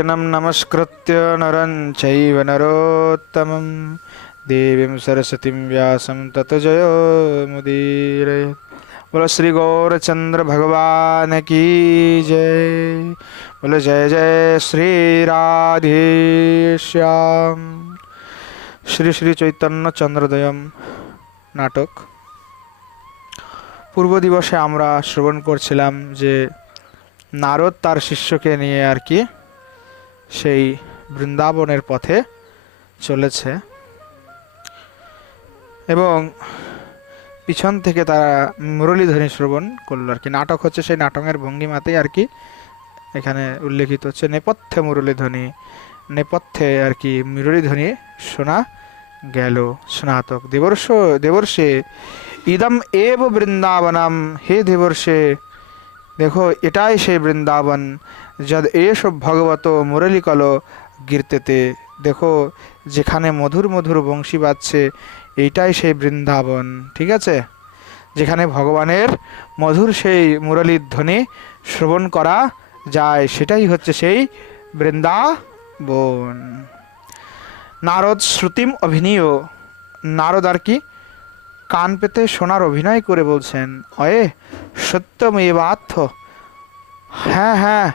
नारायणं नमस्कृत्य नरं चैव नरोत्तमं देवीं सरस्वतीं व्यासं ततो जयमुदीरये। बोलो श्री गौरचंद्र भगवान की जय। बोलो जय जय श्री राधे श्याम। श्री श्री चैतन्य चंद्रोदयम नाटक पूर्व दिवसे आमरा श्रवण करछिलाम जे नारद तार शिष्यके निये आर कि सेई बृंदाबनेर पथे चलेছে एबं पिछन थेके तारा मुरलीध्वनि श्रवण करलो आर कि नाटक होच्छे सेई नाटकेर भंगिमातेई आर कि एखाने उल्लेखित होच्छे नेपथ्ये मुरलीध्वनि नेपथ्ये आर कि मुरलीध्वनि शोना गेल। स्नातक देवर्षे इदम एव वृंदावनम, हे देवर्षे देखो एटाई से वृंदावन जद एष भगवतो मुरलीकलो कीर्तते, देखो जेखाने मधुर मधुर बंशी बाजছে এইটাই সেই বৃন্দাবন। ঠিক আছে, যেখানে ভগবানের মধুর সেই মুরলীর ধ্বনি শ্রবণ করা যায় সেটাই হচ্ছে সেই বৃন্দাবন। নারদ শ্রুতিম অভিনীয়, নারদ আর কি কান পেতে শোনার অভিনয় করে বলছেন, অয়ে সত্যমেবার্থ, হ্যাঁ হ্যাঁ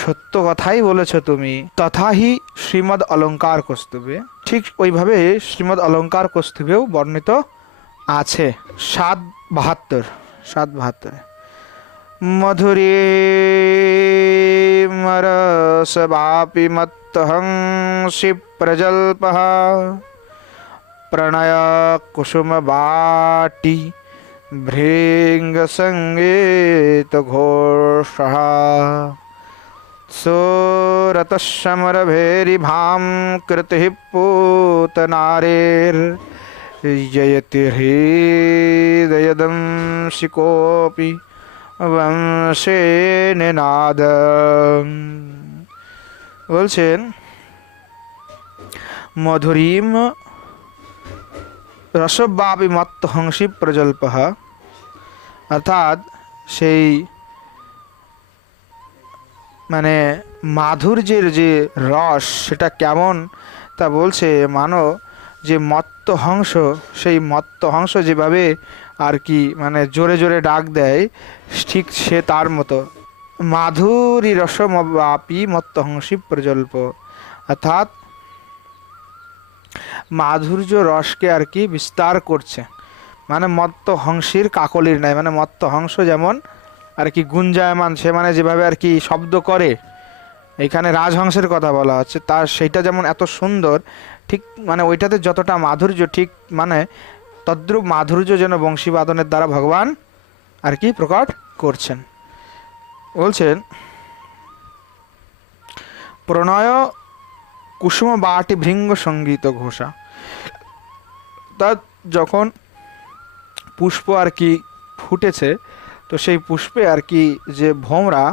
সত্য কথাই বলেছ তুমি। তথাহি শ্রীমদ অলঙ্কার কৌস্তুভে, ঠিক ওইভাবে শ্রীমদ অলঙ্কার কৌস্তুভেও বর্ণিত আছে। 772 মধুরে মরসবাপি মত্তহংসি প্রজল্পঃ प्रणय कुसुम बाटी भृंग संगीत घोषः सोरतशमर भेरी भाम कृति पूतनारेर जयति हृदयदंशिकोऽपि वंशे निनाद। বলছেন মধুরীম रसबापी मत्तहंसी प्रजल्पः, अर्थात সেই মানে মাধুর্যের যে রস সেটা কেমন তা বলছে, মানো যে মত্তহংস, সেই মত্তহংস যেভাবে আর কি মানে জোরে জোরে ডাক দেয় ঠিক সে তার মতো। মাধুরী রসবাপী মত্তহংসী প্রজল্প, অর্থাৎ মাধুর্য রসকে আর কি বিস্তার করছে, মানে মত্তহংসীর কাকলির নাই, মানে মত্তহংস যেমন আর কি গুঞ্জায়মান, সে মানে যেভাবে আর কি শব্দ করে, এখানে রাজহংসের কথা বলা হচ্ছে, তার সেইটা যেমন এত সুন্দর, ঠিক মানে ওইটাতে যতটা মাধুর্য ঠিক মানে তদ্রূপ মাধুর্য যেন বংশীবাদনের দ্বারা ভগবান আর কি প্রকট করছেন। বলছেন প্রণয় কুসুম বাটি ভৃঙ্গ সঙ্গীত ঘোষা, তা যখন পুষ্প আর কি ফুটেছে তো সেই পুষ্পে আর কি যে ভোমরা,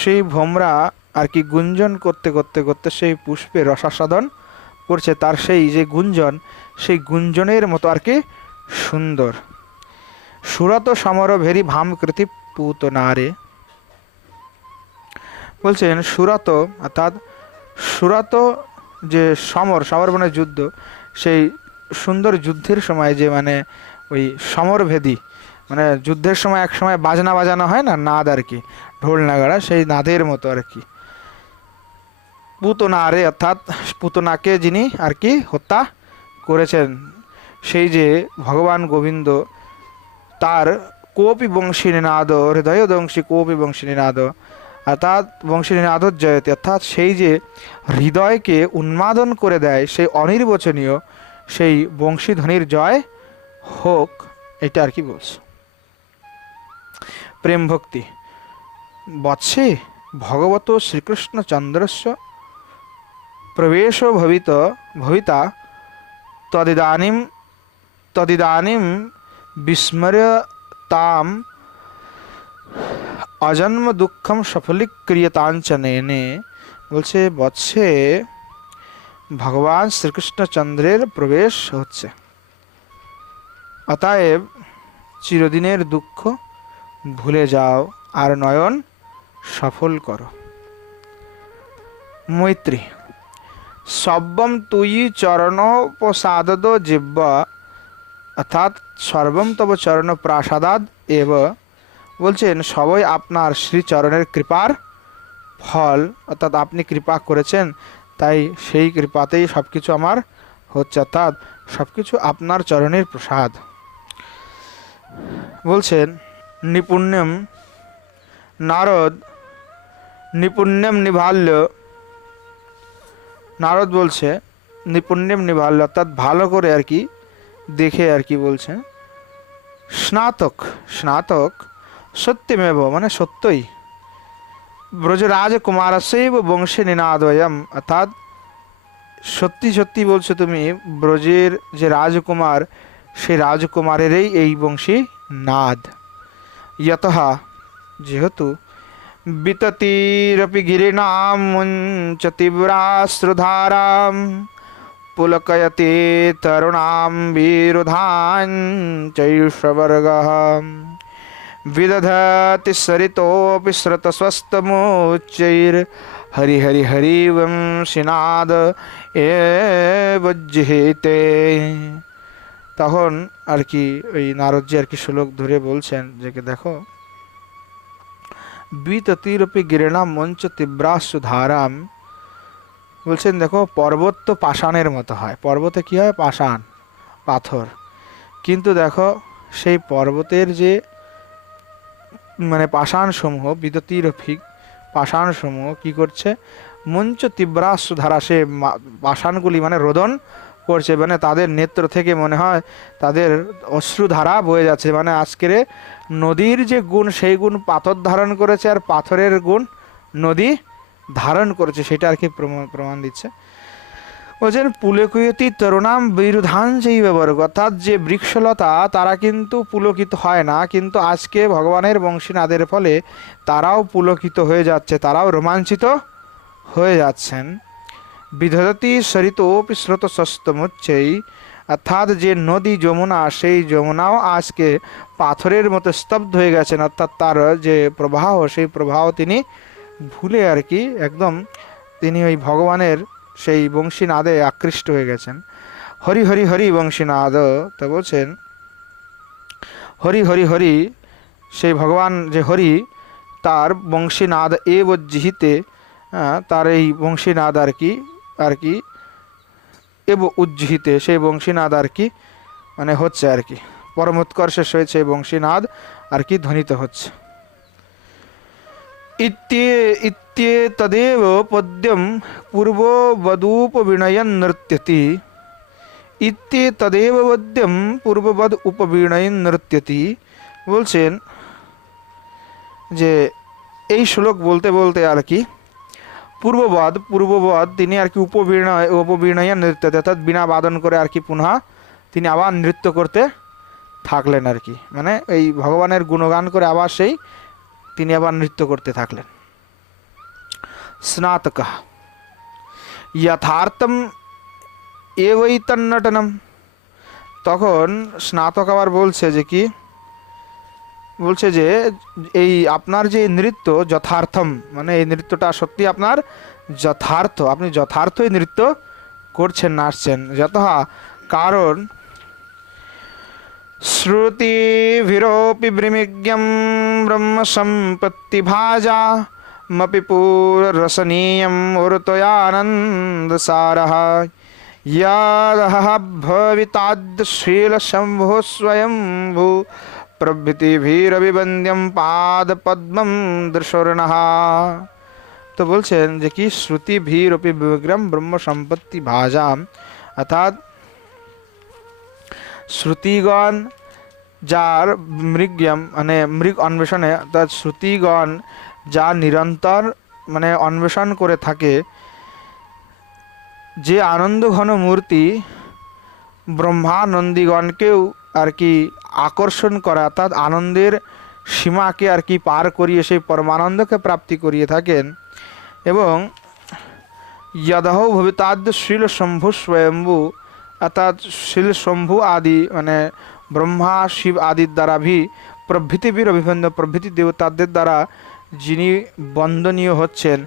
সেই ভোমরা আর কি গুঞ্জন করতে করতে করতে সেই পুষ্পে রসাস্বাদন করছে, তার সেই যে গুঞ্জন, সেই গুঞ্জনের মতো আর কি সুন্দর। সুরত সমর ভেরি ভামকৃতি পুতনারে, বলছেন সুরত অর্থাৎ সুরত যে সমর, সমর মানে যুদ্ধ, সেই সুন্দর যুদ্ধের সময় যে মানে ওই সমরভেদী মানে যুদ্ধের সময় এক সময় বাজনা বাজানো হয় না, নাদ আর কি, ঢোল নাগাড়া, সেই নাদের মতো আর কি। পুতনারে অর্থাৎ পুতনাকে যিনি আর কি হত্যা করেছেন, সেই যে ভগবান গোবিন্দ, তার কোপি বংশী নিনাদ হৃদয় দংশী কোপি বংশী নিনাদ, অর্থাৎ বংশী নিনাদ জয়তে, অর্থাৎ সেই যে হৃদয়কে উন্মাদন করে দেয় সেই অনির্বচনীয় সেই বংশীধ্বনির জয় হোক, এটা আর কি বলছে। প্রেম ভক্তি বৎসে ভগবত শ্রীকৃষ্ণ চন্দ্রস্য প্রবেশ ভবিতা তদিদানিম বিস্মর্যতাম অজন্ম দুঃখম সফলীক্রিয়তাঞ্চনেনে, বলছে বৎসে ভগবান শ্রীকৃষ্ণচন্দ্রের প্রবেশ হচ্ছে, অতএব চিরদিনের দুঃখ ভুলে যাও আর নয়ন সফল করো। মৈত্রী সব্বম তুই চরণোপসাদদ জিব্ব, অর্থাৎ সর্বম তব চরণ প্রাসাদাদ এব, বলছেন সবই আপনার শ্রীচরণের কৃপার ফল, অর্থাৎ আপনি কৃপা করেছেন তাই সেই কৃপাতেই সব কিছু আমার হচ্ছে, অর্থাৎ সব কিছু আপনার চরণের প্রসাদ। বলছেন নিপুণ্যম নারদ নিপুণ্যম নিভাল্য, নারদ বলছে নিপুণ্যম নিভাল্য, অর্থাৎ ভালো করে আর কি দেখে আর কি বলছে, স্নাতক স্নাতক সত্যমেব মানে সত্যই, ব্রজরাজকুমারস্যৈব বংশে নিনাদয়ম, অর্থাৎ সত্যি সত্যি বলছো তুমি ব্রজের যে রাজকুমার সেই রাজকুমারেরই এই বংশী নাদ। যতঃ যেহেতু বিততিরপি গিরিনাম মুঞ্চ তীব্রাশ্রুধারাম পুলকয়তে তরুণাম বিরুধান চৈষবর্গঃ विदधति सरितोऽपि स्रतस्वस्तमोच्चैर् हरि हरि हरि वंशिनाद এবজ্জিহিতে। তখন আর কি ওই নারদজি আর কি শ্লোক ধরে বলছেন যে কি দেখো, বিততিরপি গিরিণাম মঞ্চ তীব্রাসু ধারাম, বলছেন দেখো পর্বত তো পাষাণের মতো হয়, পর্বতে কি হয় পাষাণ পাথর, কিন্তু দেখো সেই পর্বতের যে মানে পাষাণসমূহ বিদ্যুতিরফিক পাষাণসমূহ কি করছে, মঞ্চ তীব্রাশ্রু ধারা, সে পাষাণগুলি মানে রোদন করছে, মানে তাদের নেত্র থেকে মনে হয় তাদের অশ্রুধারা বয়ে যাচ্ছে, মানে আজকের নদীর যে গুণ সেই গুণ পাথর ধারণ করেছে আর পাথরের গুণ নদী ধারণ করেছে, সেটা আর কি প্রমাণ দিচ্ছে। বলছেন পুলকয়তি তরুণাম বিরুধান যেই বর্গ, অর্থাৎ যে বৃক্ষলতা তারা কিন্তু পুলকিত হয় না, কিন্তু আজকে ভগবানের বংশীনাদের ফলে তারাও পুলকিত হয়ে যাচ্ছে, তারাও রোমাঞ্চিত হয়ে যাচ্ছেন। বিধরতি সরিতোপি স্রোতস্বস্তমুচ্চৈ, অর্থাৎ যে নদী যমুনা সেই যমুনাও আজকে পাথরের মতো স্তব্ধ হয়ে গেছেন, অর্থাৎ তার যে প্রবাহ সেই প্রবাহ তিনি ভুলে আর কি একদম তিনি ওই ভগবানের সেই বংশীনাদে আকৃষ্ট হয়ে গেছেন। হরি হরি হরি বংশীনাদ, তো বলছেন হরি হরি হরি, সেই ভগবান যে হরি তার বংশীনাদ এবজ্জিহিতে, তার এই বংশীনাদ আর কি এব উজ্জিহিতে, সেই বংশীনাদ আর কি মানে হচ্ছে আর কি পরমোৎকর্ষে হয়েছে এই বংশীনাদ আর কি ধ্বনিত হচ্ছে। ইত্যেতদেব পদ্যম পূর্ববদুপবীণয়ন নৃত্যতি, ইত্যেতদেব পদ্যম পূর্ববদ উপবীণয়ন নৃত্যতি, বলছেন যে এই শ্লোক বলতে বলতে আর কি পূর্ববদ তিনি আর কি উপবীণয়ন নৃত্যতি, অর্থাৎ বীণা বাদন করে আর কি পুনঃ তিনি আবার নৃত্য করতে থাকলেন আর কি, মানে এই ভগবানের গুণগান করে আবার সেই তিনি আবার নৃত্য করতে থাকলেন। স্নাতক যথার্থম এবৈতন্নটনম, তখন স্নাতক আবার বলছে যে কি বলছে যে এই আপনার যে নৃত্য যথার্থম, মানে এই নৃত্যটা সত্যি আপনার যথার্থ, আপনি যথার্থই নৃত্য করছেন নাচছেন। যতঃ কারণ শ্রুতিভিরোপি বৃমিজ্ঞম ব্রহ্ম সম্পত্তি ভাজা মপি পুররসনীয়ম উরতয়ানন্দসারঃ ইয়াদহ ভবিতাদ্শীল শম্ভো স্বয়ম্ভু প্রভৃতিভিরবিবন্দ্যম পাদপদ্মম দৃশর্ণঃ। তো বলছেন যে কি শ্রুতিভিরোপি বিগ্রম ব্রহ্ম সম্পত্তি ভাজাম, অর্থাৎ শ্রুতিগণ যার মৃগ্যম মানে মৃগ অন্বেষণে, অর্থাৎ শ্রুতিগণ যা নিরন্তর মানে অন্বেষণ করে থাকে, যে আনন্দ ঘন মূর্তি ব্রহ্মানন্দীগণকেও আর কি আকর্ষণ করা, অর্থাৎ আনন্দের সীমাকে আর কি পার করিয়ে সেই পরমানন্দকে প্রাপ্তি করিয়ে থাকেন। এবং যদহ ভবিতাদ্য শ্রীল শম্ভু স্বয়ম্ভু, অর্থাৎ শিল শম্ভু আদি মানে ব্রহ্মা শিব আদির দ্বারা প্রভৃতিবীর অভিবন্দ প্রভৃতি দেবতাদের দ্বারা যিনি বন্দনীয় হচ্ছেন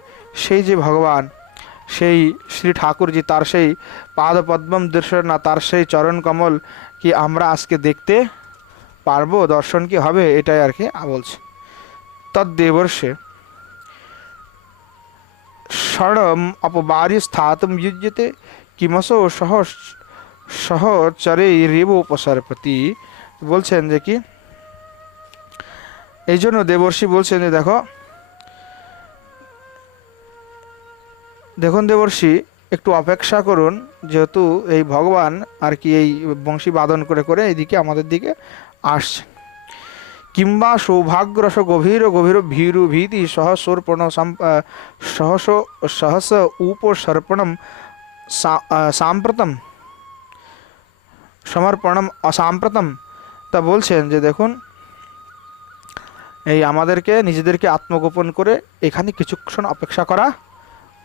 সেই যে ভগবান, সেই শ্রী ঠাকুরজি, তার সেই পাদপদ্মম দৃশ্য না, তার সেই চরণ কমল কি আমরা আজকে দেখতে পারবো, দর্শন কি হবে, এটাই আর কি বলছে। তদ্দেবর্ষে ষড়ম অপবার্য স্থাতুম যুজ্যতে কিমসো সহচরে রেবোপসর্পতি। বলছেন যে কি, এই জন্য দেবর্ষি বলছেন যে দেখুন দেবর্ষি, একটু অপেক্ষা করুন, যেহেতু এই ভগবান আর কি এই বংশী বাদন করে করে এইদিকে আমাদের দিকে আসছে। কিংবা সৌভাগ্যরস গভীর গভীর ভীরু ভীতি সহস্বর্পণ সহস উপসর্পণম সাম্প্রতম সমর্পণম অসাম্প্রতম। তা বলছেন যে দেখুন, এই আমাদেরকে নিজেদেরকে আত্মগোপন করে এখানে কিছুক্ষণ অপেক্ষা করা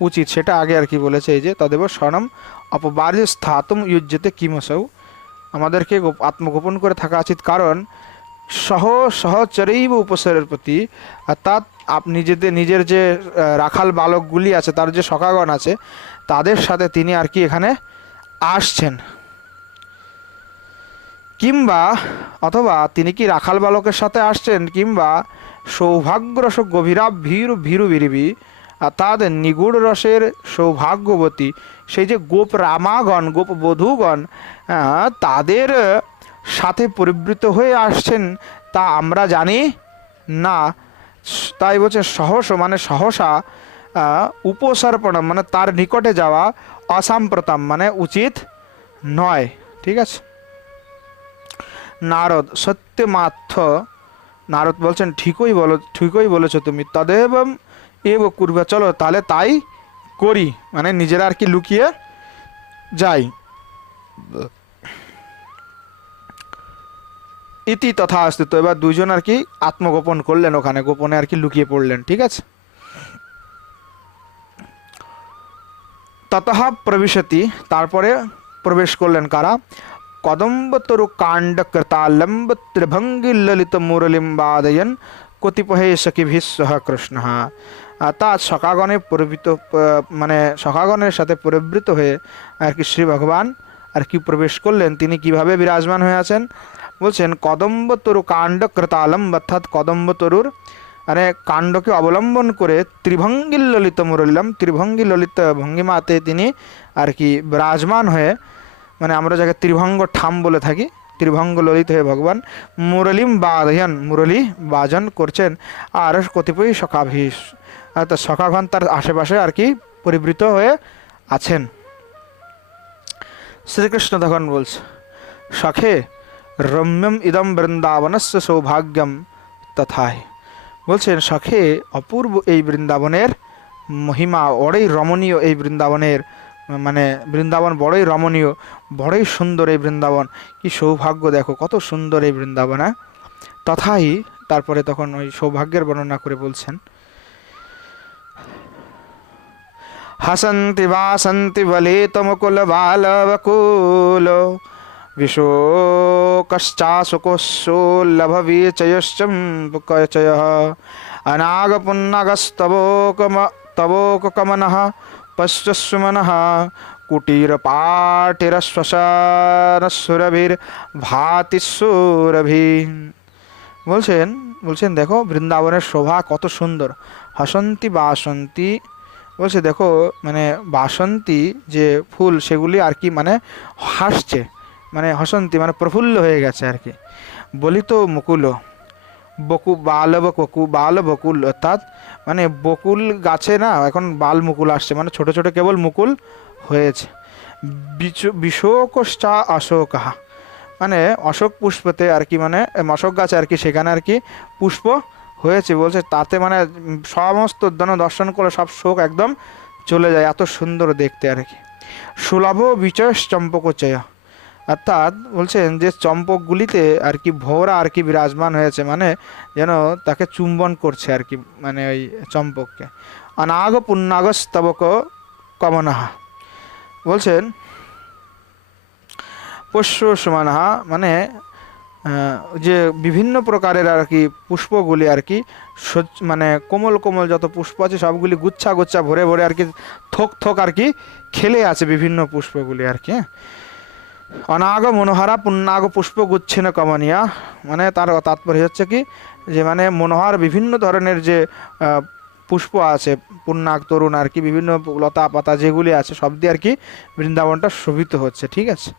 উচিত, সেটা আগে আর কি বলেছে। এই যে তদেব স্বর্ণম অপবার্য স্থাতুম ইউজ্যতে কিমসৌ, আমাদেরকে আত্মগোপন করে থাকা উচিত, কারণ সহচরৈব উপসরের প্রতি, অর্থাৎ নিজের যে রাখাল বালকগুলি আছে, তার যে সখাগণ আছে, তাদের সাথে তিনি আর কি এখানে আসছেন। কিংবা অথবা তিনি কি রাখাল বালকের সাথে আসছেন, কিংবা সৌভাগ্যরস গভীরাভীর ভীরু বিরিবি, অর্থাৎ নিগুড় রসের সৌভাগ্যবতী সেই যে গোপ রামাগণ, গোপ বধূগণ, তাদের সাথে পরিবৃত হয়ে আসছেন, তা আমরা জানি না। তাই বলছে মানে সহসা উপসর্পণ মানে তার নিকটে যাওয়া, অসাম্প্রতম মানে উচিত নয়। ঠিক আছে। নারদ সত্যমার্থ, নারদ বলছেন ঠিকই বলেছো তুমি। তদেব এব করবে, চলো তাহলে তাই করি, মানে নিজেরা আর কি লুকিয়ে যাই। ইতি তথা অস্তিত্ব, এবার দুইজন আর কি আত্মগোপন করলেন, ওখানে গোপনে আর কি লুকিয়ে পড়লেন। ঠিক আছে। ততঃ প্রবিশতি, তারপরে প্রবেশ করলেন কারা, কদম্বতরু কাণ্ড কৃতালম্ব ত্রিভঙ্গি ললিত মুরলিম বাদয়ন কতিপহে সখীভি সহ কৃষ্ণ। অর্থাৎ সখাগণে মানে সখাগণের সাথে পরিবৃত হয়ে আর কি শ্রী ভগবান আর কি প্রবেশ করলেন। তিনি কিভাবে বিরাজমান হয়ে আছেন বলছেন, কদম্বতরু কাণ্ড কৃতালম্ব, অর্থাৎ কদম্বতরুর মানে কাণ্ডকে অবলম্বন করে ত্রিভঙ্গি ললিত মুরলিম, ত্রিভঙ্গি ললিত ভঙ্গিমাতে তিনি আর কি বিরাজমান হয়ে, মানে আমরা যাকে ত্রিভঙ্গ ঠাম বলে থাকি, ত্রিভঙ্গ ললিত হয়ে ভগবান মুরলিম বাদয়ন, মুরলি বাজন করছেন। আর কতিপয় সখাভীষ, অর্থাৎ সখাগণ তার আশেপাশে আর কি পরিবৃত হয়ে আছেন। শ্রীকৃষ্ণ তখন বলছে, সখে রম্যম ইদম বৃন্দাবনস্য সৌভাগ্যম তথায়। বলছেন সখে, অপূর্ব এই বৃন্দাবনের মহিমা, বড়ই রমণীয় এই বৃন্দাবনের, মানে বৃন্দাবন বড়ই রমণীয়, বড়ই সুন্দর এই বৃন্দাবন, কি সৌভাগ্য, দেখো কত সুন্দর এই বৃন্দাবন। তথাই, তারপরে তখন ওই সৌভাগ্যের বর্ণনা করে বলছেন, হাসন্তি বাসন্তি বলিতমকুল বালবকুল বিশোকশ্চাশুকোশোল্লভবীচয়শ্চম্পুকচয়ঃ অনাগপুন্নগস্তবোকমনঃ পশ্যস্মনঃ কুটিরপাটিরশ্মশানসুরভির ভাতি সুরভিঃ। বলছেন দেখো বৃন্দাবনের শোভা কত সুন্দর। হাসন্তি বাসন্তি, বলছে দেখো মানে বাসন্তী যে ফুল সেগুলি আর কি মানে হাসছে, মানে হসন্তী মানে প্রফুল্ল হয়ে গেছে আর কি। বলিত মুকুল বাল বকুল, অর্থাৎ মানে বকুল গাছে না এখন বাল মুকুল আসছে, মানে ছোট ছোট কেবল মুকুল হয়েছে। বিশোকশ্চা অশোকহা, মানে অশোক পুষ্পতে আর কি, মানে অশোক গাছে আর কি সেখানে আর কি পুষ্প হয়েছে। বলছে তাতে মানে সমস্ত দর্শন করে সব শোক একদম চলে যায়, এত সুন্দর দেখতে আর কি। সুলভ বিচয় চম্পকচয়, অর্থাৎ বলছেন যে চম্পকগুলিতে আর কি ভোরা আর কি বিরাজমান হয়েছে, মানে যেন তাকে চুম্বন করছে আর কি, মানে ওই চম্পককে। অনাগ পুন্নাগ স্তবক কমনাহা, বলছেন পুষ্প সমানহা, মানে যে বিভিন্ন প্রকারের আর কি পুষ্পগুলি আর কি মানে কোমল কোমল যত পুষ্প আছে সবগুলি গুচ্ছা গুচ্ছা ভরে ভরে আর কি থোক থোক আর কি খেলে আছে বিভিন্ন পুষ্পগুলি আর কি, হ্যাঁ। অনাগ মনোহারা পুণ্যাগ পুষ্প গুচ্ছিন কমনীয়া, মানে তার তাৎপর্য হচ্ছে কি যে মানে মনোহার বিভিন্ন ধরনের যে পুষ্প আছে, পুণ্যাগ তরুণ আর কি বিভিন্ন লতা পাতা যেগুলি আছে সব দিয়ে আর কি বৃন্দাবনটা শোভিত হচ্ছে, ঠিক আছে।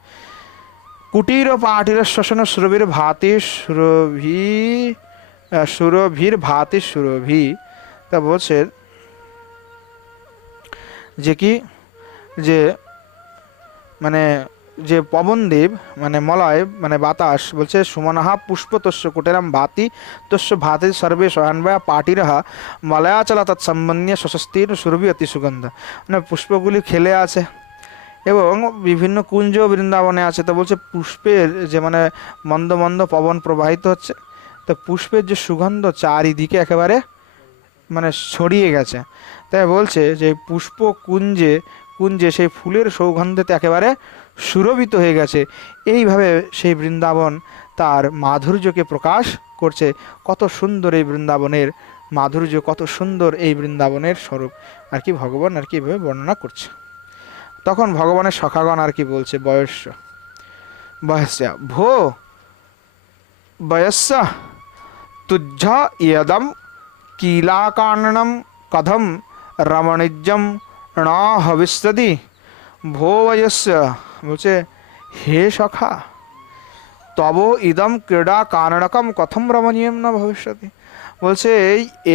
কুটির পাটির শ্মশন সুরভির ভাতি সুরভি, সুরভির ভাতি সুরভি, তা বলছে যে কি যে মানে যে পবনদেব মানে মলয় মানে বাতাস বলছে সুমনহা পুষ্প তস্য কুটিরাম ভাতি তস্য ভাতি সর্বে স্বয়ন্বয়া পাটিরহা মলয়াচলা তৎসম্বন্ধ্য স্বস্তির সুরভি অতি সুগন্ধ, মানে পুষ্পগুলি খেলে আছে এবং বিভিন্ন কুঞ্জ বৃন্দাবনে আছে। তো বলছে পুষ্পের যে মানে মন্দ মন্দ পবন প্রবাহিত হচ্ছে, তো পুষ্পের যে সুগন্ধ চারিদিকে একেবারে মানে ছড়িয়ে গেছে, তাই বলছে যে পুষ্প কুঞ্জে কুঞ্জে সেই ফুলের সৌগন্ধেতে একেবারে সুরভিত হয়ে গেছে। এইভাবে সেই বৃন্দাবন তার মাধুর্যকে প্রকাশ করছে। কত সুন্দর এই বৃন্দাবনের মাধুর্য, কত সুন্দর এই বৃন্দাবনের স্বরূপ আর কি ভগবান আর কি এভাবে বর্ণনা করছে। তখন ভগবানের সখাগণ আর কি বলছে বয়স্য ভো বয়স্য তুজ্জ ইয়দম কিলাকাননম কথম রমণীজ্যম ন ভবিষ্যতি ভো বয়স্য, বলছে হে সখা তব ইদম ক্রীড়া কাননকম কথম রমণীয়ম ন ভবিষ্যতি, বলছে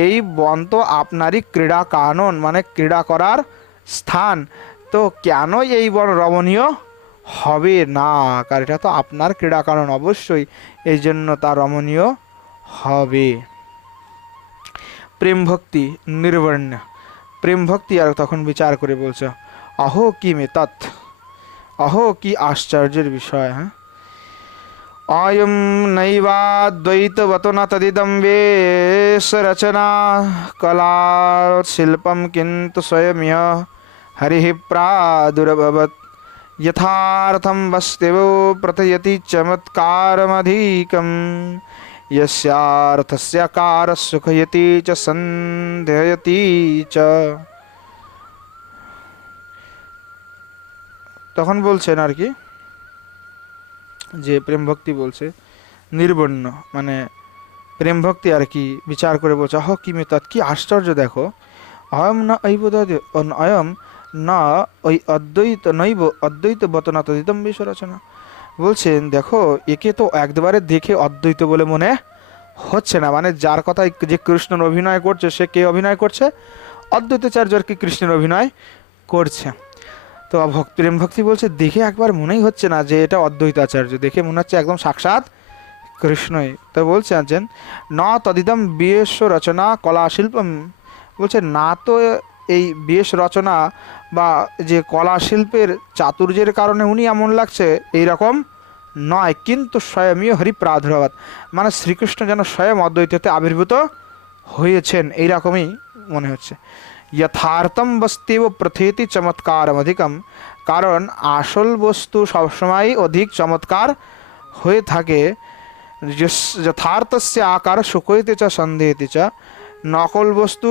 এই বন তো আপনারই ক্রীড়া কানন মানে ক্রীড়া করার স্থান, তো কেন এই বন রমণীয় হবে না, কারণ এটা তো আপনার ক্রীড়া কারণ অবশ্যই এই জন্য তা রমণীয় হবে। প্রেম ভক্তি নির্বর্ণ, প্রেম ভক্তি আর তখন বিচার করে বলছে অহো কি মে তৎ, অহো কি আশ্চর্যের বিষয়, হ্যাঁ। অয়ম নৈবাদ্বৈতবতো ন তদিদম বেশ রচনা কলা শিল্পম কিন্তু স্বয়মিহ হরিঃ প্রাদুর্ভবৎ यथार्थं वस्तेव प्रथयति चमत्कारमधिकं यस्यार्थस्याकार सुखयति च सन्ध्ययति च। তখন বলছেন আর কি যে প্রেম ভক্তি বলছে নির্বর্ণ মানে প্রেম ভক্তি আর কি বিচার করে বলছে অহ কি মে তৎ, কি আশ্চর্য দেখো, অয়ম না অয়ম না ওই অদ্বৈত নৈব অদ্বৈত বতনা তদিতম বিশ্ব রচনা, বলছেন দেখো একে তো একবারে দেখে অদ্বৈত বলে মনে হচ্ছে না, মানে যার কথায় যে কৃষ্ণের অভিনয় করছে সে কে অভিনয় করছে, অদ্বৈতাচার্য আর কি কৃষ্ণের অভিনয় করছে। তো প্রেম ভক্তি বলছে দেখে একবার মনেই হচ্ছে না যে এটা অদ্বৈতাচার্য, দেখে মনে হচ্ছে একদম সাক্ষাৎ কৃষ্ণই। তো বলছে আছেন ন তদিদম বিশ্ব রচনা কলা শিল্পম, বলছে না তো এই বেশ রচনা বা যে কলা শিল্পের চাতুর্যের কারণে উনি এমন লাগছে এই রকম নয়, কিন্তু স্বয়মীয় হরি প্রাদুর্ভাব, মানে শ্রীকৃষ্ণ যেন স্বয়ং অদ্বৈততে আবির্ভূত হয়েছেন এইরকমই মনে হচ্ছে। যথার্থম বস্তেব প্রথেতি চমৎকারম অধিকম, কারণ আসল বস্তু সবসময় অধিক চমৎকার হয়ে থাকে। যথার্থস্য আকার সুখইতে চ সন্দেহতে চ, নকল বস্তু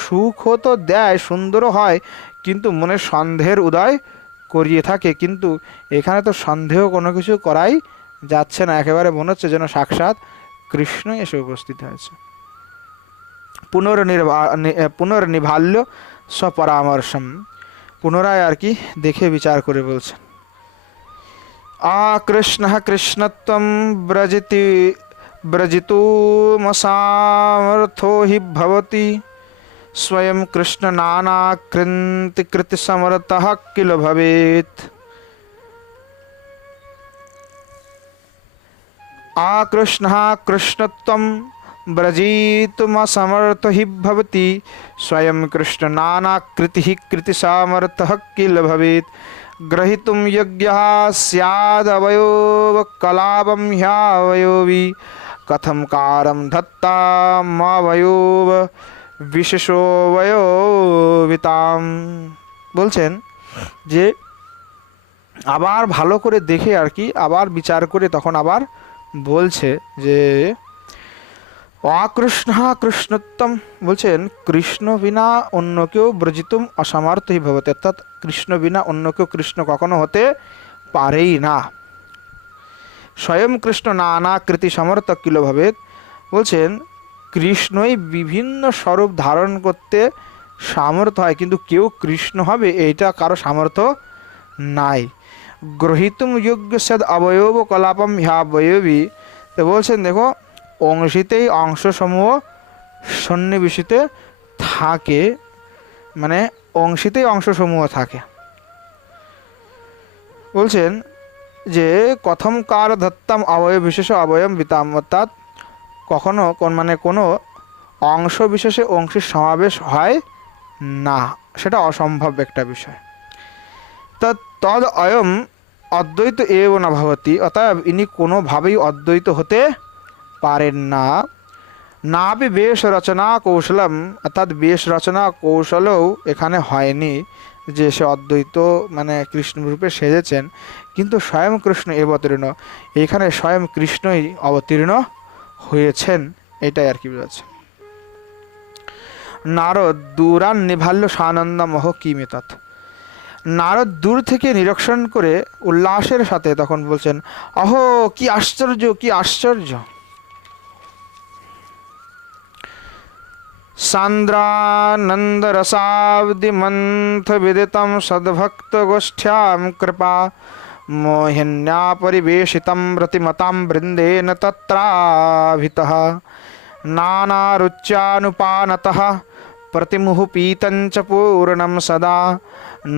সুখও তো দেয় সুন্দরও হয় কিন্তু মনে সন্দেহের উদয় করিয়ে থাকে, কিন্তু এখানে তো সন্দেহ কোনো কিছু করাই যাচ্ছে না, একেবারে মনে হচ্ছে যেন সাক্ষাৎ কৃষ্ণই এসে উপস্থিত হয়েছে। পুনর্নিভাল্য স্বপরামর্শম, পুনরায় আর কি দেখে বিচার করে বলছেন আকৃষ্ণ কৃষ্ণত্বম ব্রজতি ব্রজিতুমসামর্থো হি ভবতি स्वयं कृष्ण नानाकृति कृति समर्थः किल भवेत्। आकृष्णः कृष्णत्वं ब्रजीतुमसमर्थ हि भवति स्वयं कृष्ण नानाकृतिः कृति समर्थः किल भवेत्। ग्रहीतुं योग्यः स्यादवयव कलापं ह्यावयोवि कथं कारं धत्तामवयोव বিশেষবয়বিতাম, বলছেন যে আবার ভালো করে দেখে আর কি আবার বিচার করে তখন আবার বলছে যে অকৃষ্ণ কৃষ্ণোত্তম, বলছেন কৃষ্ণ বিনা অন্য কেউ ব্রজিতুম অসমর্থই ভবতে, অর্থাৎ কৃষ্ণ বিনা অন্য কেউ কৃষ্ণ কখনো হতে পারেই না। স্বয়ং কৃষ্ণ নানাকৃতি সমর্থ কিল ভবেত, বলছেন কৃষ্ণই বিভিন্ন স্বরূপ ধারণ করতে সামর্থ্য হয়, কিন্তু কেউ কৃষ্ণ হবে এইটা কারো সামর্থ্য নাই। গ্রহীতুম যোগ্য সদ অবয়ব কলাপম হ্যাবয়বী, তো বলছেন দেখো অংশিতেই অংশসমূহ সন্নিবেশিতে থাকে, মানে অংশিতেই অংশসমূহ থাকে। বলছেন যে কথম কার ধত্তম অবয়ব বিশেষ অবয়ব বিতাম, অর্থাৎ কখনো মানে কোনো অংশ বিশেষে অংশের সমাবেশ হয় না, সেটা অসম্ভব একটা বিষয়। তদ অয়ম অদ্বৈত এব না ভবতি, অতএব ইনি কোনোভাবেই অদ্বৈত হতে পারেন না। নাপি বেশ রচনা কৌশলম, অর্থাৎ বেশ রচনা কৌশলও এখানে হয়নি যে সে অদ্বৈত মানে কৃষ্ণরূপে সেজেছেন, কিন্তু স্বয়ং কৃষ্ণ অবতীর্ণ, এখানে স্বয়ং কৃষ্ণই অবতীর্ণ হয়েছেন, এটাই আর কি বোঝাচ্ছে। নারদ দূরান নিভাল্য সানন্দমহ কিমিতৎ, নারদ দূর থেকে নিরীক্ষণ করে উল্লাসের সাথে তখন বলছেন অহো কি আশ্চর্য, কি আশ্চর্য। সান্দ্রানন্দ রসাব্দি মন্থ বিদিতম সদ্ভক্ত গোষ্ঠ্যাম কৃপা মোহিন্যা পরিবেশিতম রতিমতাম বৃন্দেন তত্রাভিতঃ নানারুচ্যানুপানতঃ प्रतिमुह पीतंच पूर्णम सदा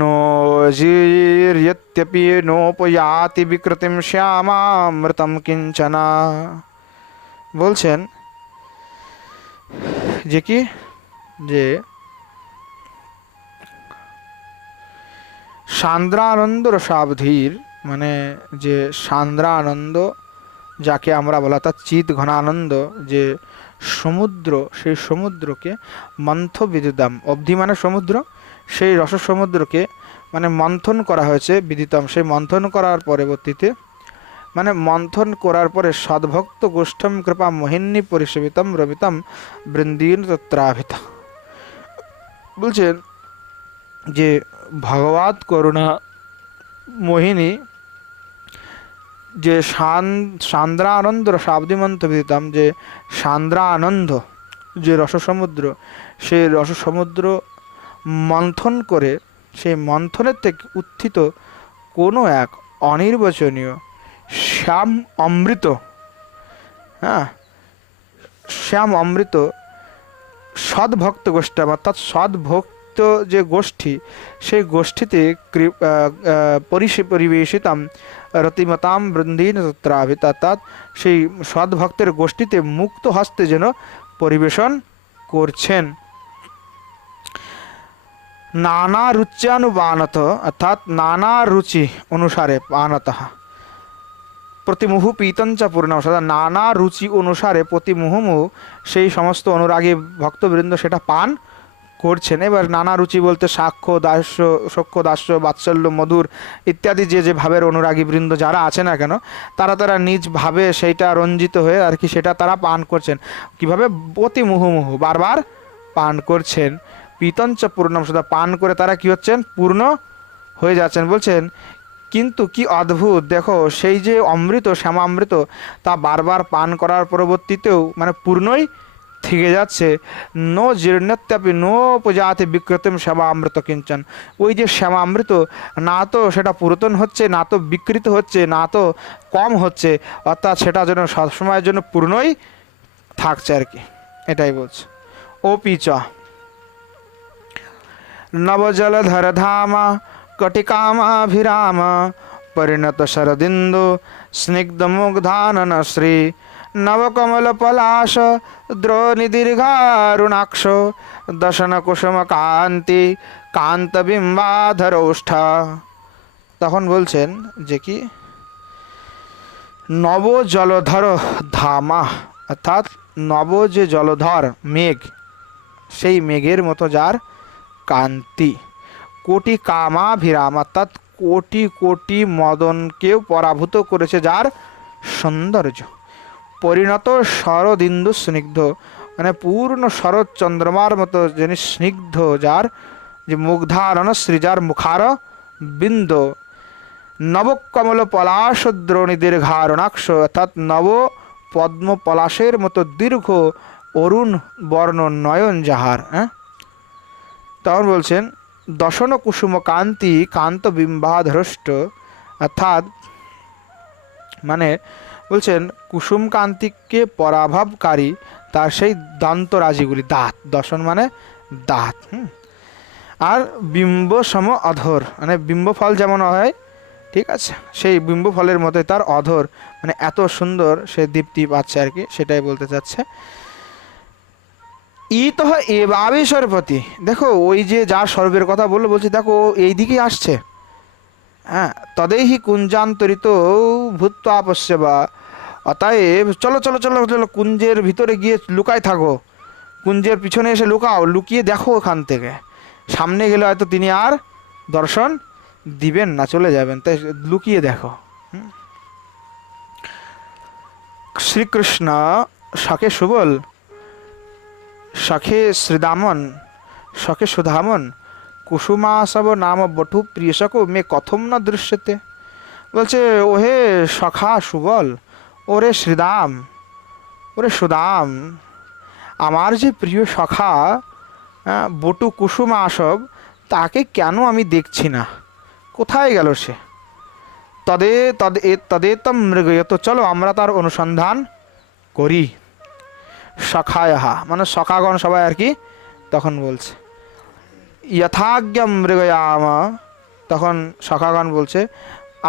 नोजीर्यत्यपि नोपयाति विकृतिम श्यामामृतम किंचना, বলছেন যে কি যে সান্দ্রানন্দ রসাবধীর, মানে যে সান্দ্রানন্দ যাকে আমরা বলা তা চিৎ ঘনানন্দ, যে সমুদ্র, সেই সমুদ্রকে মন্থ বিদিতম, অবধি মানে সমুদ্র, সেই রস সমুদ্রকে মানে মন্থন করা হয়েছে, বিদিতম সেই মন্থন করার পরবর্তীতে মানে মন্থন করার পরে সদ্ভক্ত গোষ্ঠম কৃপা মোহিনী পরিসেবিতম রবিতম বৃন্দীন তত্রাভিত, বলছেন যে ভগবত করুণা মোহিনী যে সান্দ্রানন্দ রসাব্দিমন্ত বিদিতম, যে সান্দ্রানন্দ যে রসসমুদ্র, সেই রসসমুদ্র মন্থন করে সেই মন্থনের থেকে উত্থিত কোনো এক অনির্বচনীয় শ্যাম অমৃত, হ্যাঁ শ্যাম অমৃত সদ্ভক্ত গোষ্ঠী, অর্থাৎ সদ্ভক্ত যে গোষ্ঠী, সেই গোষ্ঠীতে পরিবেশিতাম রতিমতাম বৃন্দীন তত্রাভিত, অর্থাৎ সেই সদ্ভক্তের গোষ্ঠীতে মুক্ত হস্তে যেন পরিবেশন করছেন। নানা রুচ্যানুবানত, অর্থাৎ নানা রুচি অনুসারে পানত, প্রতিমুহু পীতঞ্চ পূর্ণ, অর্থাৎ নানা রুচি অনুসারে প্রতি মুহুমুহু সেই সমস্ত অনুরাগী ভক্তবৃন্দ সেটা পান করছেন। এবার নানা রুচি বলতে সাক্ষ্য দাস্য, সখ্য দাস্য, বাৎসল্য, মধুর ইত্যাদি যে যে ভাবের অনুরাগী বৃন্দ যারা আছে না কেন, তারা নিজ ভাবে সেইটা রঞ্জিত হয়ে আর কি সেটা তারা পান করছেন। কিভাবে? প্রতি মুহুমুহু বারবার পান করছেন। পীতঞ্চ পূর্ণম, সেটা পান করে তারা কি হচ্ছেন? পূর্ণ হয়ে যাচ্ছেন। বলছেন কিন্তু কি অদ্ভুত, দেখো সেই যে অমৃত, শ্যামামৃত, তা বারবার পান করার পরবর্তীতেও মানে পূর্ণই থেকে যাচ্ছে। নো জীর্ণত্যাপি নো উপজাতি বিকৃতিম শ্যামামৃত কিঞ্চন, ওই যে শ্যামামৃত না তো সেটা পুরাতন হচ্ছে, না তো বিকৃত হচ্ছে, না তো কম হচ্ছে, অর্থাৎ সেটা যেন সবসময়ের জন্য পূর্ণই থাকছে আর কি, এটাই বলছে। ও পিচ নবজলধর ধামা কটিকামাভিরাম পরিণত শরদিন্দু স্নিগ্ধ মুগ্ধানন শ্রী নবকমল পলাশ দ্রোণী দীর্ঘারুণাক্ষ দশন কুসুম কান্তি কান্ত বিম্বাধরৌষ্ঠ। তখন বলছেন যে কি নব জলধর ধামা, অর্থাৎ নব যে জলধর মেঘ, সেই মেঘের মতো যার কান্তি, কোটি কামাভিরাম, অর্থাৎ কোটি কোটি মদনকেও পরাভূত করেছে যার সৌন্দর্য। পরিণত শরদিন্দু স্নিগ্ধ, মানে পূর্ণ শরৎ চন্দ্রমার মতো যিনি স্নিগ্ধ, যার যে মুগ্ধানন সৃজার মুখার বিন্দ, নবকমল পলাশ দ্রোণী দীর্ঘারণাক্ষ, অর্থাৎ নব পদ্ম পলাশের মতো দীর্ঘ অরুণ বর্ণ নয়ন যাহার। হ্যাঁ, তখন বলছেন দশন কুসুম কান্তি কান্ত বিম্বাধরষ্ট, অর্থাৎ মানে বলছেন কুসুম কান্তিকে পরাভবকারী তার সেই দন্তরাজিগুলি, দাঁত, দশন মানে দাঁত। আর বিম্ব সম অধর, মানে বিম্ব ফল যেমন হয়, ঠিক আছে, সেই বিম্ব ফলের মতোই তার অধর, মানে এত সুন্দর সে দীপ্তি পাচ্ছে আর কি, সেটাই বলতে চাচ্ছে। ইত এবাবিসরপতি, দেখো ওই যে যার সর্বের কথা বললো, বলছি দেখো এই দিকেই আসছে। হ্যাঁ, তদেহি কুঞ্জান্তরিত ভূত্বা পশ্যবা, অতএব চলো চলো চলো চলো কুঞ্জের ভিতরে গিয়ে লুকায় থাকো, কুঞ্জের পিছনে এসে লুকাও, লুকিয়ে দেখো ওখান থেকে, সামনে গেলে হয়তো তিনি আর দর্শন দিবেন না, চলে যাবেন, তাই লুকিয়ে দেখো। শ্রীকৃষ্ণ সখে সুবল সখে শ্রীদামন সখে সুধামন কুসুমাসব নাম বটু প্রিয়সকো মে কথম না দৃশ্যতে। বলছে ওহে সখা সুবল, ওরে শ্রীদাম, ওরে সুদাম, আমার যে প্রিয় সখা বটু কুসুমাসব, তাকে কেন আমি দেখছি না, কোথায় গেল সে? তদেতম মৃগয়ত, চলো আমরা তার অনুসন্ধান করি। সখায়হা মানে সখাগণ সবাই আর কি তখন বলছে, যথাজ্ঞা মৃগয়াম, তখন সখাগণ বলছে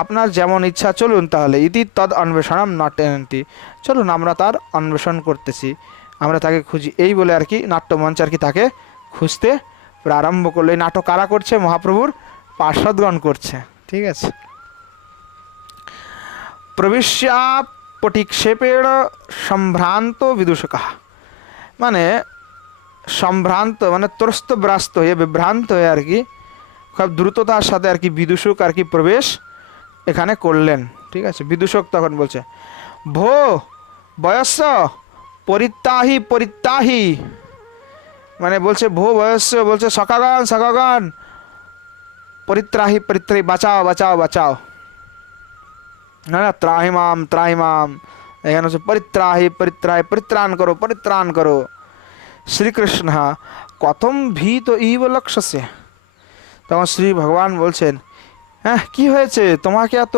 আপনার যেমন ইচ্ছা চলুন তাহলে, ইতি তদ অন্বেষণম নাট্যন্তি, চলুন আমরা তার অন্বেষণ করতেছি, আমরা তাকে খুঁজি, এই বলে আর কি নাট্যমঞ্চ আর কি তাকে খুঁজতে প্রারম্ভ করলো। এই নাটক কারা করছে? মহাপ্রভুর পার্ষদগণ করছে, ঠিক আছে। প্রবিশ্যা পটিক্ষেপেণ সম্ভ্রান্ত বিদূষকা, মানে সম্ভ্রান্ত মানে ত্রস্তব্রাস্ত হয়ে, বিভ্রান্ত হয়ে আর কি খুব দ্রুততার সাথে আর কি বিদূষক আর কি প্রবেশ এখানে করলেন, ঠিক আছে। বিদূষক তখন বলছে ভো বয়স্য পরিত্যাহি পরিত্যাহি, মানে বলছে ভো বয়স্য, বলছে সখাগণ সখাগণ, পরিত্রাহি পরিত্রাহি, বাঁচাও বাঁচাও বাঁচাও, না না ত্রাহিমাম ত্রাহিমাম, এখানে হচ্ছে পরিত্রাহি পরিত্রাহি, পরিত্রাণ করো পরিত্রাণ করো। শ্রীকৃষ্ণ কথম ভীত ইব লক্ষ্যসে, তখন শ্রী ভগবান বলছেন হ্যাঁ কি হয়েছে তোমাকে এত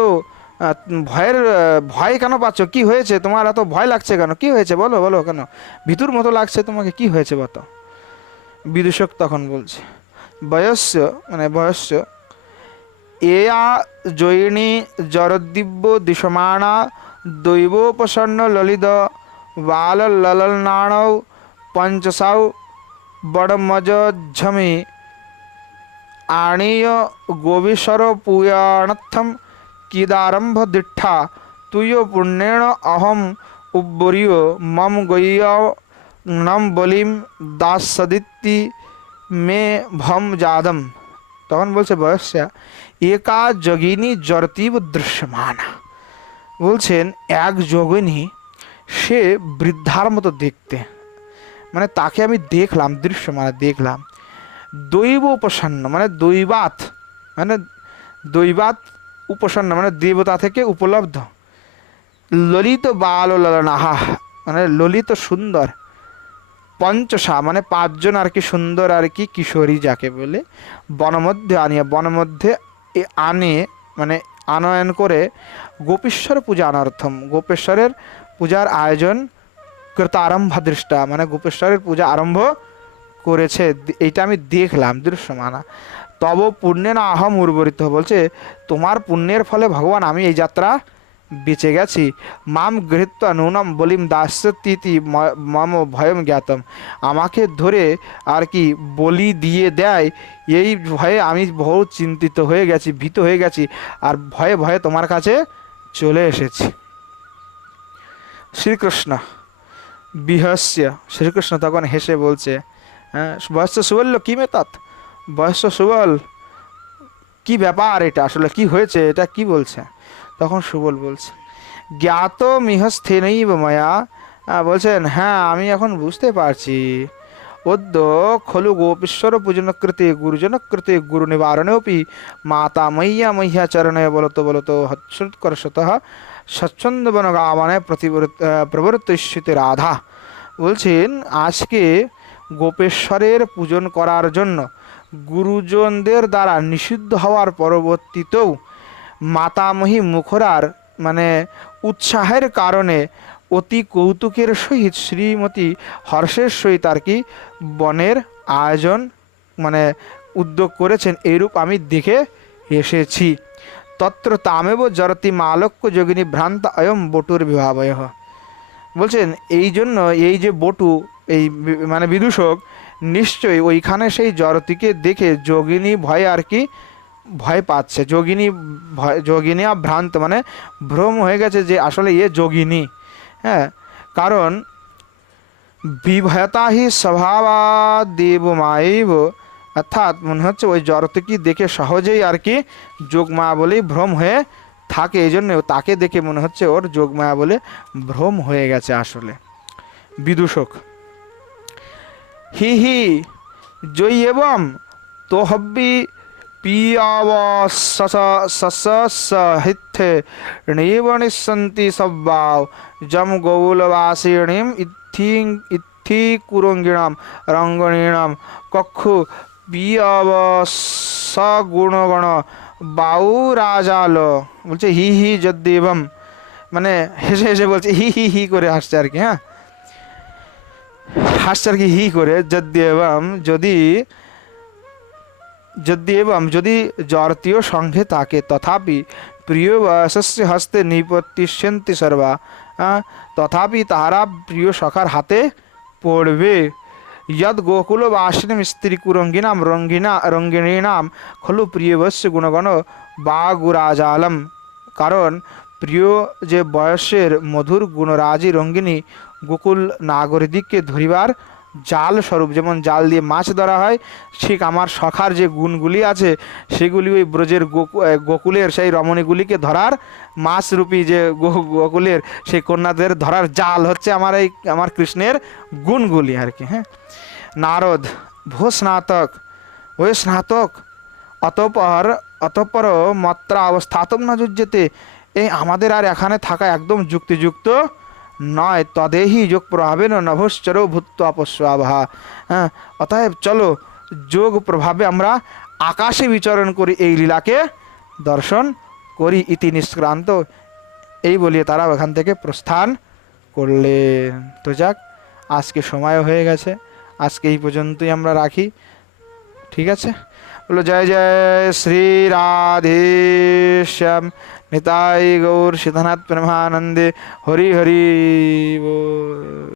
ভয় কেন পাচ্ছ, কি হয়েছে তোমার, এত ভয় লাগছে কেন, কি হয়েছে বলো বলো, কেন ভিতুর মতো লাগছে তোমাকে, কি হয়েছে বলো। বিদূষক তখন বলছে বয়স্য মানে বয়স্য এয়া জয়িনী জরদিব্য দিশমাণা দৈবোপসন্ন ললিত বাল ললনাণৌ পঞ্চসাউ বড়মজঝমি আণীয় গোবিশ্বর পুয়াণত্থম কিদারম্ভ দীক্ষা তুয় পুণ্যেণ অহম উব্বরীয় মম গৈয় নম বলিম দাসদিতি মে ভম জাদম। তখন বলছে বয়স্যা একা যোগিনী জরতীব দৃশ্যমানা, বলছেন এক যোগিনী, সে বৃদ্ধার মতো দেখতে, মানে তাকে আমি দেখলাম, দৃশ্যমান দেখলাম। দৈব উপসন্ন মানে দৈবাত, মানে দৈবাত উপসন্ন মানে দেবতা থেকে উপলব্ধ। ললিত বাল ললনাহা মানে ললিত সুন্দর, পঞ্চসা মানে পাঁচজন আর কি সুন্দর আর কি কিশোরী যাকে বলে, বনমধ্যে আনিয়া বনমধ্যে আনে মানে আনয়ন করে গোপীশ্বর পূজা অনর্থম, গোপেশ্বরের পূজার আয়োজন কৃতারম্ভ দৃষ্টা মানে গোপেশ্বরের পূজা আরম্ভ করেছে, এইটা আমি দেখলাম দৃশ্যমানা। তব পুণ্যে না আহম উর্বরিত, বলছে তোমার পুণ্যের ফলে ভগবান আমি এই যাত্রা বেঁচে গেছি। মাম গৃহীত্ব নূনম বলিম দাস্যতীতি মম ভয়ম জ্ঞাতম, আমাকে ধরে আর কি বলি দিয়ে দেয়, এই ভয়ে আমি বহু চিন্তিত হয়ে গেছি, ভীত হয়ে গেছি, আর ভয়ে ভয়ে তোমার কাছে চলে এসেছি। শ্রীকৃষ্ণ বিহস্য, শ্রীকৃষ্ণ তখন হেসে বলছে হ্যাঁ বয়স্য সুবল কি মেতৎ, বয়স্য সুবল কি ব্যাপার, এটা আসলে কি হয়েছে, এটা কি বলছে। তখন সুবল বলছে জ্ঞাত মিহস্থেনৈব মায়া। বলছেন হ্যাঁ আমি এখন বুঝতে পারছি। অদ্য খলু গোপীশ্বর পূজন কৃতে গুরুজন কৃতে গুরু নিবারণেপি মাতা মহ্যা মহ্যা চরণে বলতো বলতো হৎসৎকর্ষতঃ স্বচ্ছন্দবন গাবনে প্রবর্তিষ্যতে রাধা। বলছেন আজকে গোপেশ্বরের পূজন করার জন্য গুরুজনদের দ্বারা নিষিদ্ধ হওয়ার পরবর্তীতেও মাতামহী মুখরার মানে উৎসাহের কারণে অতি কৌতুকের সহিত শ্রীমতী হর্ষের সহিত আর কি বনের আয়োজন মানে উদ্যোগ করেছেন, এইরূপ আমি দেখে এসেছি। তত্র তামেব জরতি মালক্য যোগিনী ভ্রান্ত অয়ম বটুর বিভাবয়। বলছেন এই জন্য এই যে বটু এই মানে বিদূষক নিশ্চয়ই ওইখানে সেই জরতিকে দেখে যোগিনী ভয় আর কি ভয় পাচ্ছে। যোগিনী ভয়, যোগিনী ভ্রান্ত মানে ভ্রম হয়ে গেছে যে আসলে এ যোগিনী। হ্যাঁ, কারণ বিভয়তা হি স্বভাবা দেবমায়ব, অর্থাৎ মনে হচ্ছে ওই জরতিকে দেখে সহজেই আর কি যোগমায়া বলেই ভ্রম হয়ে থাকে। এই জন্য তাকে দেখে মনে হচ্ছে ওর যোগমায়া বলে ভ্রম হয়ে গেছে আসলে বিদূষক। হি হি জয়ী এবং তো হব্বি পিয়াবসহিথে নিবনিসন্তি সব্বাও জম গৌলবাসিণীম ইথি কুরঙ্গিণাম রঙ্গণীণাম কক্ষু পিয়াবসগুণগণ বাউ রাজাল। বলছে হি হি যদ্দেবম, মানে হেসে হেসে বলছে হি হি হি করে হাসছে আর কি। হ্যাঁ, হাসছে আর কি হি করে। যদ্দেবম যদি যদি জরতীয় সঙ্গে থাকে তথাপি প্রিয় বয়সস্য হস্তে নিপতিষ্যন্তি সর্বা, তথাপি তাহারা প্রিয় সখার হাতে পড়বে। যদ গোকুলবাসিনীম স্ত্রী কুরঙ্গিনাম রঙ্গিণীনাম খলু প্রিয়বস্য গুণগণ বা গুরাজালম। কারণ প্রিয় যে বয়সের মধুর গুণরাজি রঙ্গিনী গোকুল নাগরিককে ধরিবার জাল স্বরূপ, যেমন জাল দিয়ে মাছ ধরা হয়, ঠিক আমার সখার যে গুণগুলি আছে সেগুলি ওই ব্রজের গোকুলের সেই রমণীগুলিকে ধরার মাছরূপী যে গোকুলের সেই কন্যাদের ধরার জাল হচ্ছে আমার কৃষ্ণের গুণগুলি আর কি। হ্যাঁ, নারদ ভূ স্নাতক, ওই স্নাতক অতঃপর মাত্রা অবস্থাতম না যুজ্যতে, এই আমাদের আর এখানে থাকা একদম যুক্তিযুক্ত নয়। তদেহি যোগ প্রভাবে নভশ্চরো ভূত্ব আপস্বাভা। হ্যাঁ, অতএব চলো যোগ প্রভাবে আমরা আকাশে বিচরণ করি, এই লীলাকে দর্শন করি। ইতি নিষ্ক্রান্ত, এই বলিয়ে তারা ওখান থেকে প্রস্থান করলেন। তো যাক, আজকে সময় হয়ে গেছে, আজকে এই পর্যন্তই আমরা রাখি, ঠিক আছে? বলো জয় জয় শ্রী রাধেশ্যাম নিতাই গৌর সিদ্ধনাথ প্রেমানন্দে হরি হরি।